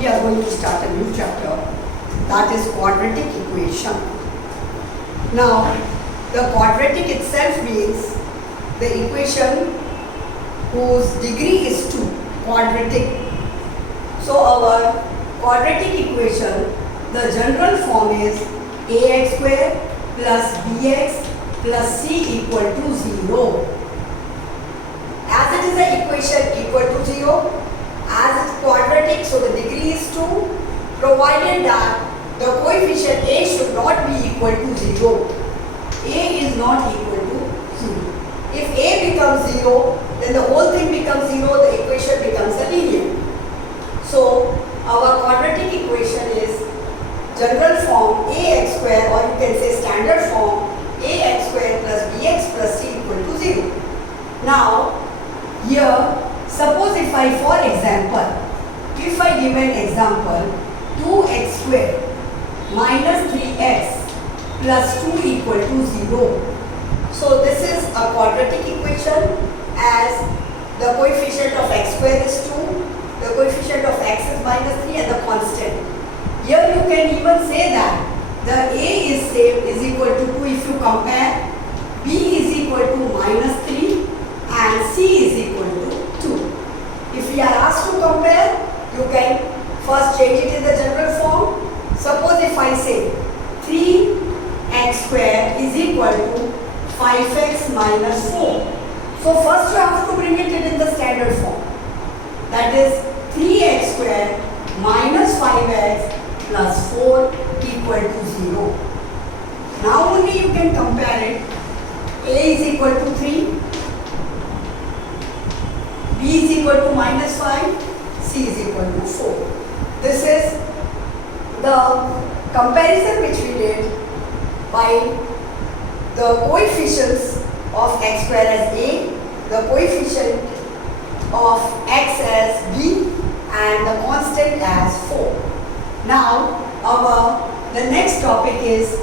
we are going to start a new chapter, that is quadratic equation. Now, the quadratic itself means the equation whose degree is 2, quadratic. So our quadratic equation, the general form is ax square plus bx plus c equal to 0. As it is an equation equal to 0, as it's quadratic, so the degree is 2, provided that the coefficient a should not be equal to 0. A is not equal to 0. If a becomes 0, then the whole thing becomes 0, the equation becomes a linear. So our quadratic equation is general form ax square, or you can say standard form ax square plus bx plus c equal to 0. Now here, suppose if I, for example, if I give an example 2x square minus 3x plus 2 equal to 0. So this is a quadratic equation, as the coefficient of x square is 2, the coefficient of x is minus 3 and the constant. Here you can even say that the a is same is equal to 2 if you compare, b is equal to minus 3 and c is equal to 2. If we are asked to compare, you can first change it in the general form. Suppose if I say 3x square is equal to 5x minus 4. So first you have to bring it in the standard form. That is 3x square minus 5x plus 4 equal to 0. Now only you can compare it. A is equal to 3, b is equal to minus 5, c is equal to 4. This is the comparison which we did by the coefficients of x square as a, the coefficient of x as b, and the constant as 4. Now the next topic is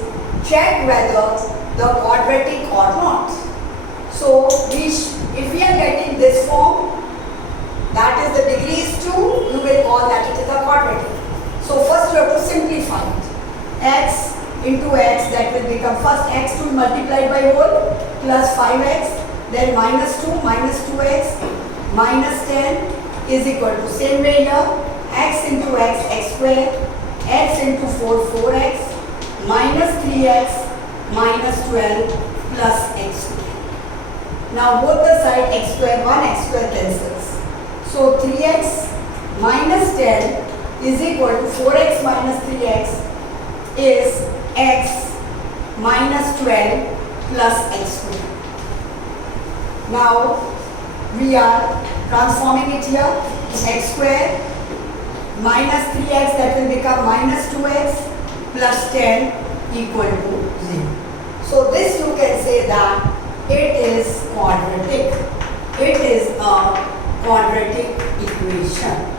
check whether the quadratic or not. So if we are getting this form, that is the degree is 2, you will call that it is a quadratic. So first you have to simplify it. X into x, that will become first x to be multiplied by whole plus 5x, then minus 2 minus 2x minus 10 is equal to, same way here, x into x, x square, x into 4, 4x minus 3x minus 12 plus x square. Now both the side x square, 1x square cancels. So 3x minus 10 is equal to 4x minus 3x is x minus 12 plus x square. Now we are transforming it here, x square minus 3x, that will become minus 2x plus 10 equal to 0. So this you can say that it is quadratic. It is a quadratic equation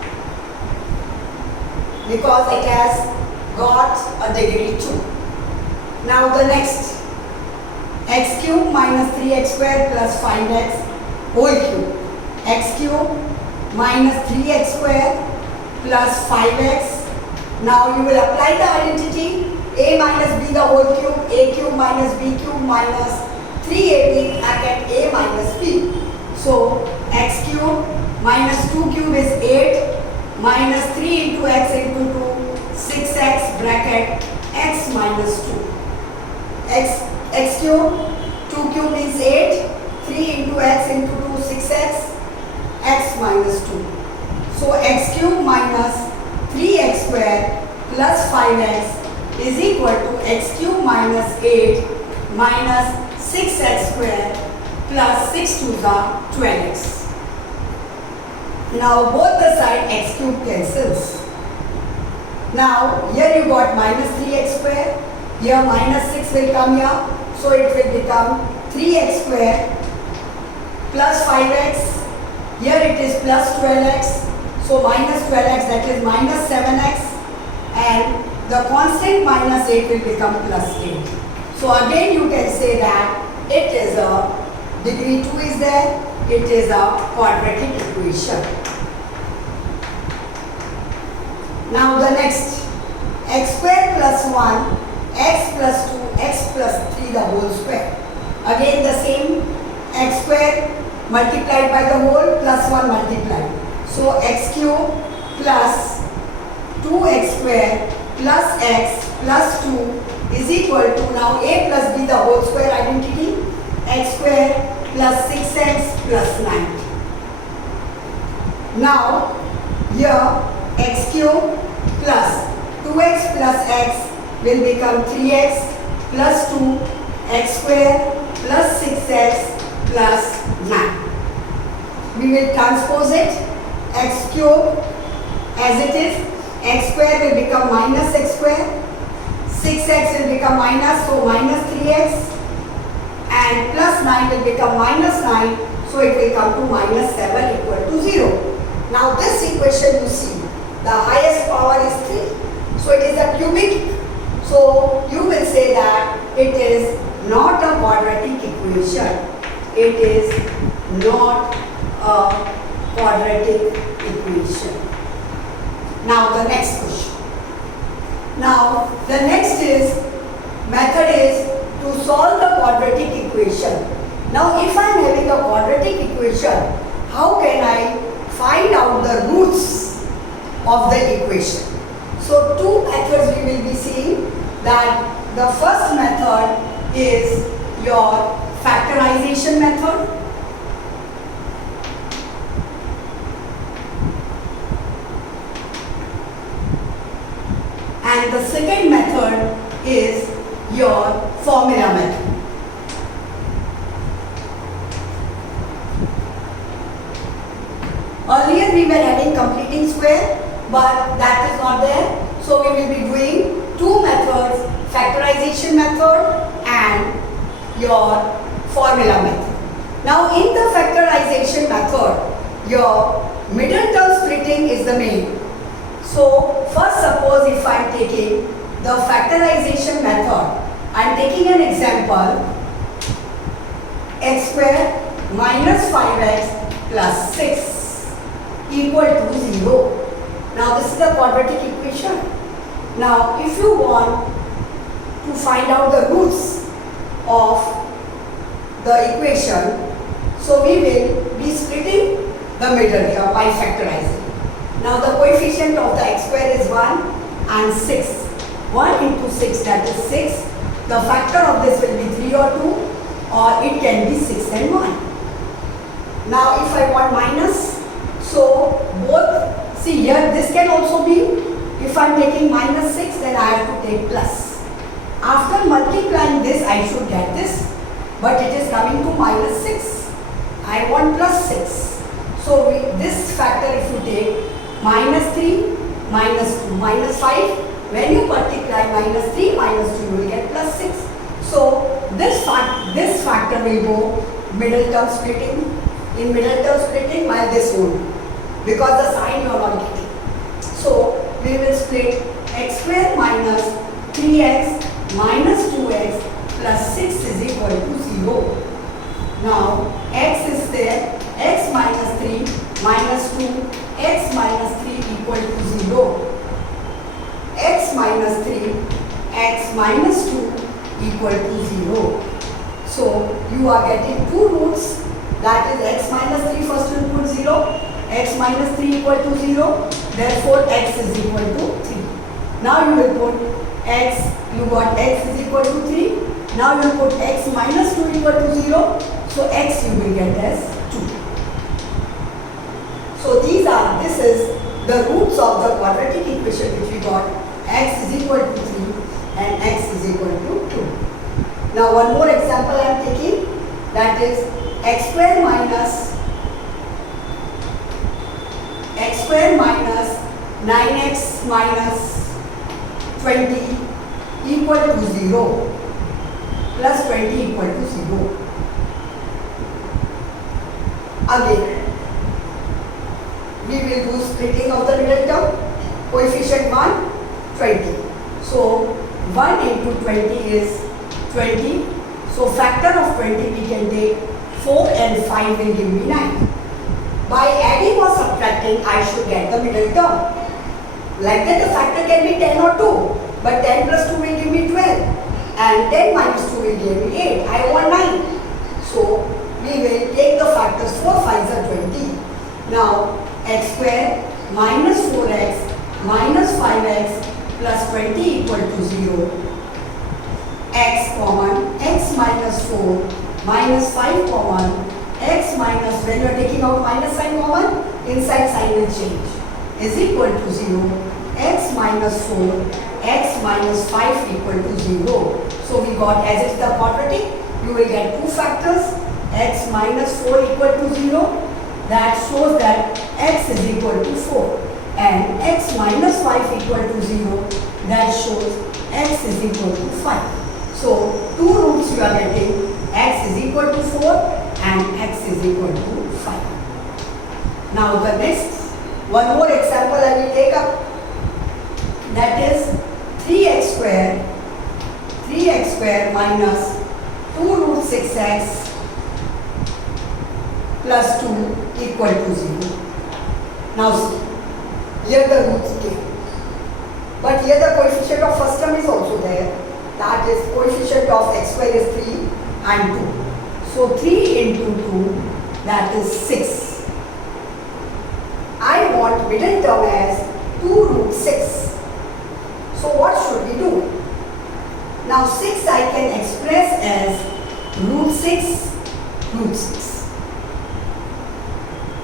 because it has got a degree 2. Now the next, x cube minus 3x square plus 5x whole cube, x cube minus 3x square plus 5x. Now you will apply the identity, a minus b the whole cube, a cube minus b cube minus 3ab bracket a minus b. So x cube minus 2 cube is 8 minus 3 into x into 2, 6x bracket x minus 2. X cube, 2 cube is 8, 3 into x into 2, 6x, x minus 2. So x cube minus 3x square plus 5x is equal to x cube minus 8 minus 6x square plus 6 to the 12x. Now both the side x cube cancels. Now here you got minus 3x square, here minus 6 will come here, so it will become 3x square plus 5x, here it is plus 12x, so minus 12x, that is minus 7x, and the constant minus 8 will become plus 8. So again you can say that it is a degree 2 is there, it is a quadratic equation. Now the next, x square plus 1, x plus 2, x plus 3 the whole square. Again the same, x square multiplied by the whole plus 1 multiplied. So x cube plus 2x square plus x plus 2 is equal to, now a plus b the whole square identity, x square plus 6x plus 9. Now here x cube plus 2x plus x will become 3x plus 2 x square plus 6x plus 9. We will transpose it, x cube as it is, x square will become minus x square, 6x will become minus, so minus 3x, and plus 9 will become minus 9, so it will come to minus 7 equal to 0. Now this equation you see, the highest power is 3, so it is a cubic, so you will say that it is not a quadratic equation, it is not a quadratic equation. Now the next question. Now the next method is to solve the quadratic equation. Now if I am having a quadratic equation, how can I find out the roots of the equation? So two methods we will be seeing. That the first method is your factorization method. And the second method is your formula method. Earlier we were having completing square, but that is not there. So we will be doing two methods, factorization method and your formula method. Now in the factorization method, your middle term splitting is the main. So first suppose if I am taking the factorization method, I am taking an example, x square minus 5x plus 6 equal to 0. Now this is the quadratic equation. Now if you want to find out the roots of the equation, so we will be splitting the middle here by factorizing. Now the coefficient of the x square is 1 and 6. 1 into 6, that is 6. The factor of this will be 3 or 2, or it can be 6 and 1. Now if I want minus, so both, see here this can also be, if I am taking minus 6, then I have to take plus. After multiplying this, I should get this, but it is coming to minus 6. I want plus 6. So this factor if you take minus 3, minus 2, minus 5, when you multiply minus 3, minus 2, you will get plus 6. So this factor will go middle term splitting, in middle term splitting, while this won't, because the sign you are not getting. So we will split x square minus 3x minus 2x plus 6 is equal to 0. Now x is there, x minus 3 minus 2, x minus 3 equal to 0. X minus 3, x minus 2 equal to 0. So you are getting two roots, that is x minus 3 first will put 0, x minus 3 equal to 0, therefore x is equal to 3. Now you will put x, you got x is equal to 3, now you will put x minus 2 equal to 0, so x you will get as 2. So this is the roots of the quadratic equation which we got, x is equal to 3 and x is equal to 2. Now one more example I am taking, that is x square minus 9x minus 20 equal to 0 plus 20 equal to 0. Again, we will do splitting of the middle term, coefficient 1, 20. So 1 into 20 is 20. So factor of 20 we can take 4 and 5 will give me 9. By adding or subtracting, I should get the middle term. Like that the factor can be 10 or 2. But 10 plus 2 will give me 12. And 10 minus 2 will give me 8. I want 9. So we will take the factors 4 5s are 20. Now x square minus 4x minus 5x plus 20 equal to 0. X common, x minus 4 minus 5 common, x minus, when you are taking out minus sign common, inside sign will change, is equal to 0. X minus 4, x minus 5 equal to 0. So we got, as it is the quadratic, you will get two factors, x minus 4 equal to 0. That shows that x is equal to 4. And x minus 5 equal to 0. That shows x is equal to 5. So two roots you are getting, x is equal to 4 and x is equal to 5. Now the next, one more example I will take up. That is 3x square minus 2 root 6x plus 2 equal to 0. Now see, here the roots came. But here the coefficient of first term is also there. That is coefficient of x square is 3 and 2. So 3 into 2, that is 6. I want middle term as 2 root 6. So what should we do? Now 6 I can express as root 6, root 6.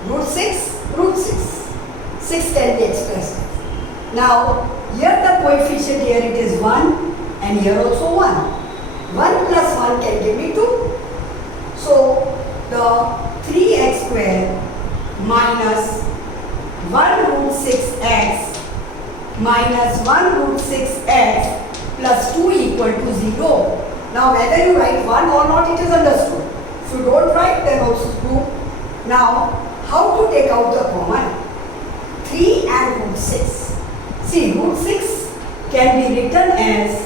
Root 6, root 6. 6 can be expressed. Now here the coefficient, here it is 1 and here also 1. 1 plus 1 can give me 2. So the 3x square minus 1 root 6x minus 1 root 6x plus 2 equal to 0. Now whether you write 1 or not, it is understood. If you don't write, then also do. Now how to take out the common? 3 and root 6. See, root 6 can be written as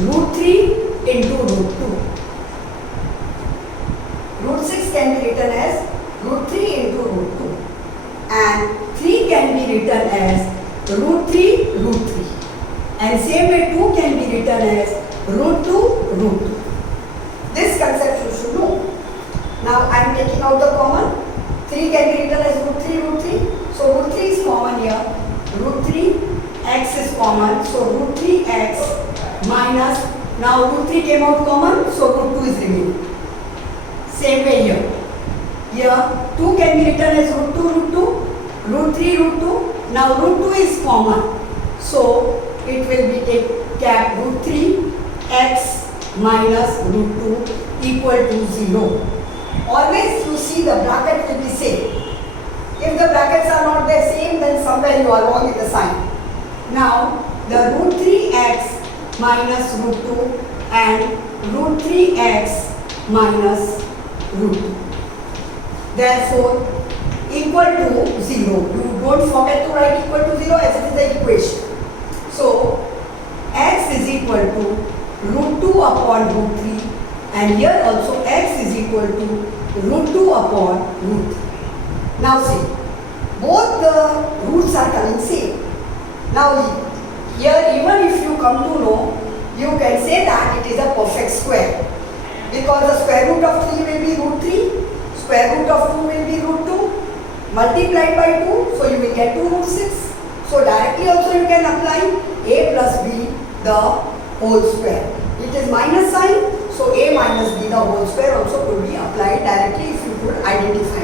root 3 into root 2. Root 6 can be written as root 3 into root 2. And 3 can be written as root 3, root 3. And same way 2 can be written as root 2, root 2. This concept you should know. Now I am taking out the common. 3 can be written as root 3, root 3. So root 3 is common here. Root 3, x is common. So root 3x minus, now root 3 came out common. So root 2 is remaining. Same way here. Here 2 can be written as root 2, root 2. Root 3, root 2. Now root 2 is common. So it will be cap root 3 x minus root 2 equal to 0. Always you see the bracket will be same. If the brackets are not the same, then somewhere you are wrong in the sign. Now the root 3x minus root 2 and root 3x minus root 2. Therefore equal to 0. You don't forget to write equal to 0 as it is the equation. So x is equal to root 2 upon root 3, and here also x is equal to root 2 upon root 3. Now see, both the roots are coming same. Now here even if you come to know, you can say that it is a perfect square, because the square root of 3 will be root 3, square root of 2 will be root 2, multiplied by 2, so you will get 2 root 6. So directly also you can apply a plus b the whole square. It is minus sign, so a minus b the whole square also could be applied directly if you could identify